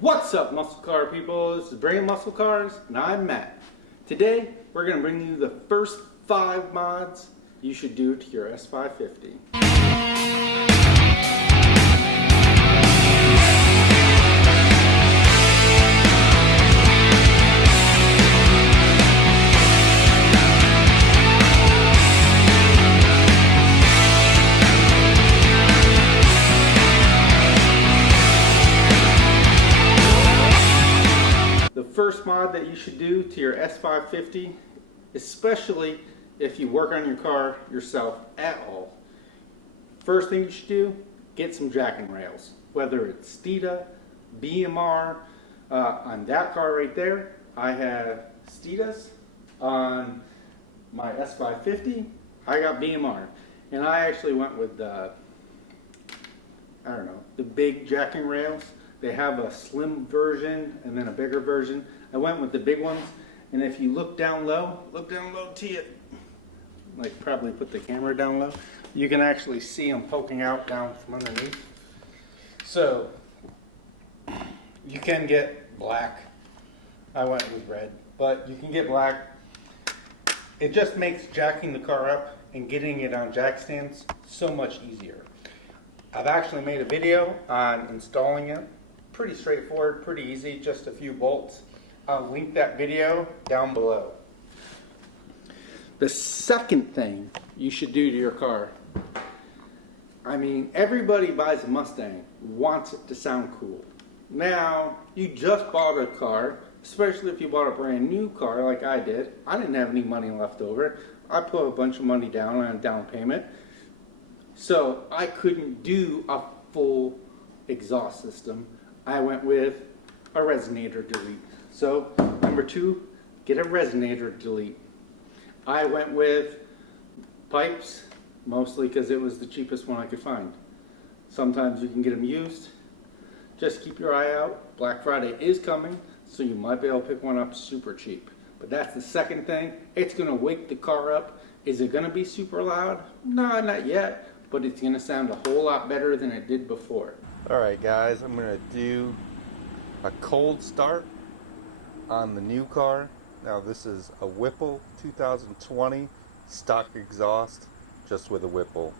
What's up, muscle car people? This is Brain Muscle Cars, and I'm Matt. Today, we're going to bring you the first 5 mods you should do to your S550. The first mod that you should do to your S550, especially if you work on your car yourself at all, first thing you should do, get some jacking rails. Whether it's Stita, BMR, on that car right there, I have Stitas. On my S550, I got BMR. And I actually went with the big jacking rails. They have a slim version and then a bigger version. I went with the big ones, and if you look down low to it, like probably put the camera down low, you can actually see them poking out down from underneath. So you can get black. I went with red, but you can get black. It just makes jacking the car up and getting it on jack stands so much easier. I've actually made a video on installing it. Pretty straightforward, pretty easy, just a few bolts. I'll link that video down below. The second thing you should do to your car, I mean, everybody buys a Mustang, wants it to sound cool. Now, you just bought a car, especially if you bought a brand new car like I did. I didn't have any money left over. I put a bunch of money down on a down payment. So I couldn't do a full exhaust system. I went with a resonator delete. So number 2, get a resonator delete. I went with Pypes, mostly because it was the cheapest one I could find. Sometimes you can get them used. Just keep your eye out. Black Friday is coming, so you might be able to pick one up super cheap. But that's the second thing. It's going to wake the car up. Is it going to be super loud? No, not yet, but it's going to sound a whole lot better than it did before. Alright guys, I'm going to do a cold start on the new car. Now this is a Whipple 2020 stock exhaust, just with a Whipple.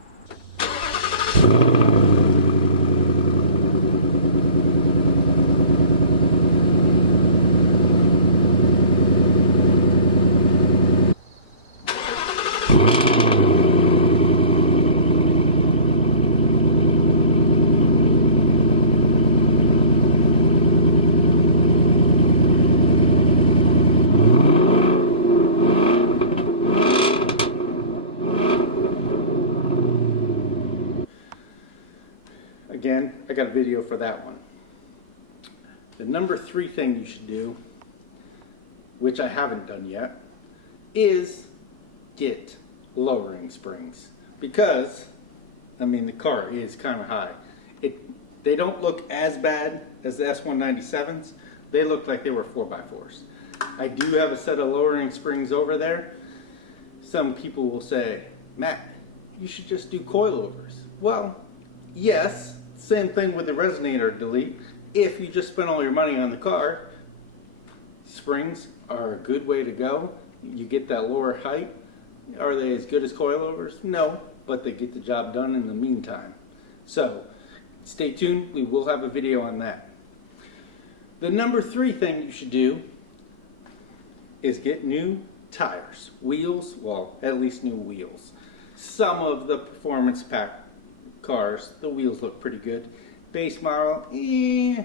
Again, I got a video for that one. The number 3 thing you should do, which I haven't done yet, is get lowering springs. Because, I mean, the car is kind of high. They don't look as bad as the S197s. They look like they were 4x4s. I do have a set of lowering springs over there. Some people will say, Matt, you should just do coilovers. Well, yes. Same thing with the resonator delete. If you just spend all your money on the car, springs are a good way to go. You get that lower height. Are they as good as coilovers? No, but they get the job done in the meantime. So, stay tuned. We will have a video on that. The number 3 thing you should do is get new tires. Wheels, well, at least new wheels. Some of the performance pack cars, the wheels look pretty good. Base model, We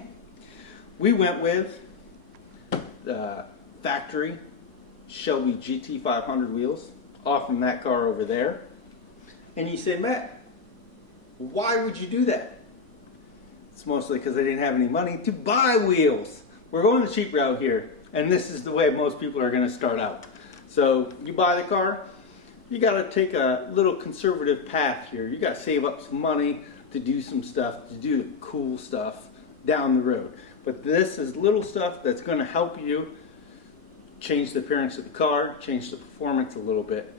went with the factory Shelby GT500 wheels off from that car over there. And you say, Matt, why would you do that? It's mostly because I didn't have any money to buy wheels. We're going the cheap route here, and this is the way most people are going to start out. So you buy the car, you got to take a little conservative path here. You got to save up some money to do some stuff, to do the cool stuff down the road. But this is little stuff that's going to help you change the appearance of the car, change the performance a little bit.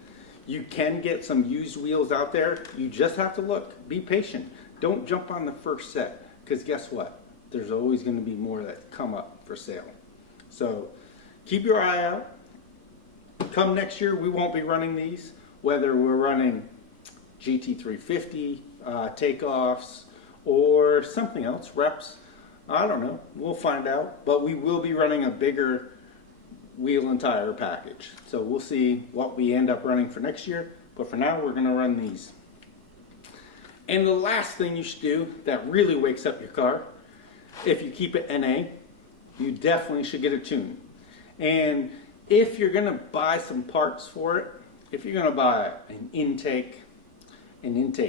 You can get some used wheels out there. You just have to look. Be patient. Don't jump on the first set, because guess what? there's always going to be more that come up for sale. So keep your eye out. Come next year, we won't be running these, whether we're running GT350 takeoffs or something else, reps. I don't know. We'll find out. But we will be running a bigger wheel and tire package. So we'll see what we end up running for next year. But for now, we're going to run these. And the last thing you should do that really wakes up your car, if you keep it NA, you definitely should get a tune. And if you're going to buy some parts for it, if you're going to buy an intake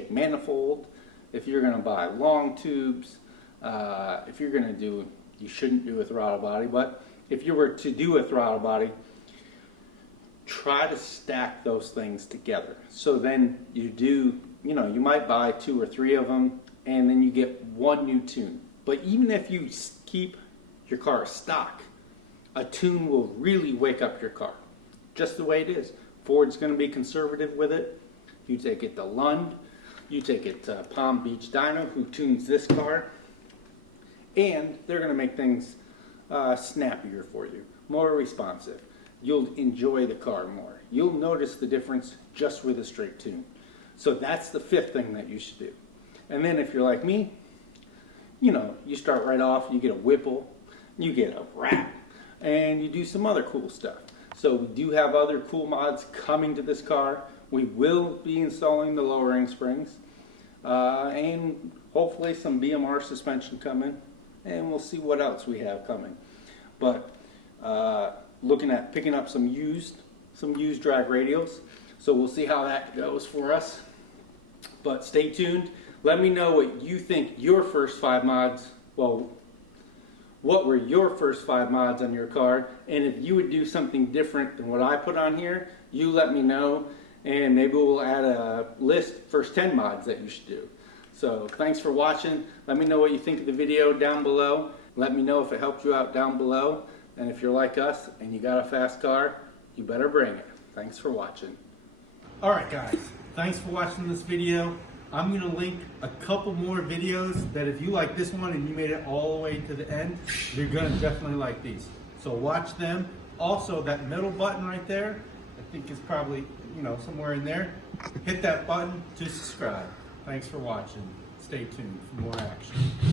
manifold, if you're going to buy long tubes, if you're going to do, you shouldn't do a throttle body, but if you were to do a throttle body, try to stack those things together. So then you do, you know, you might buy 2 or 3 of them and then you get one new tune. But even if you keep your car stock, a tune will really wake up your car. Just the way it is. Ford's going to be conservative with it. You take it to Lund, you take it to Palm Beach Dyno, who tunes this car, and they're going to make things snappier for you, more responsive. You'll enjoy the car more. You'll notice the difference just with a straight tune. So that's the 5th thing that you should do. And then if you're like me, you know, you start right off, you get a Whipple, you get a wrap, and you do some other cool stuff. So we do have other cool mods coming to this car. We will be installing the lowering springs, and hopefully some BMR suspension coming, and we'll see what else we have coming. But looking at picking up some used drag radials, so we'll see how that goes for us. But stay tuned. Let me know what you think your first 5 mods, well, what were your first 5 mods on your car, and if you would do something different than what I put on here, you let me know, and maybe we'll add a list, first 10 mods that you should do. So thanks for watching. Let me know what you think of the video down below. Let me know if it helped you out down below, and if you're like us and you got a fast car, you better bring it. Thanks for watching. Alright guys, thanks for watching this video. I'm going to link a couple more videos that if you like this one and you made it all the way to the end, you're going to definitely like these. So watch them. Also, that middle button right there, I think is probably, you know, somewhere in there. Hit that button to subscribe. Thanks for watching. Stay tuned for more action.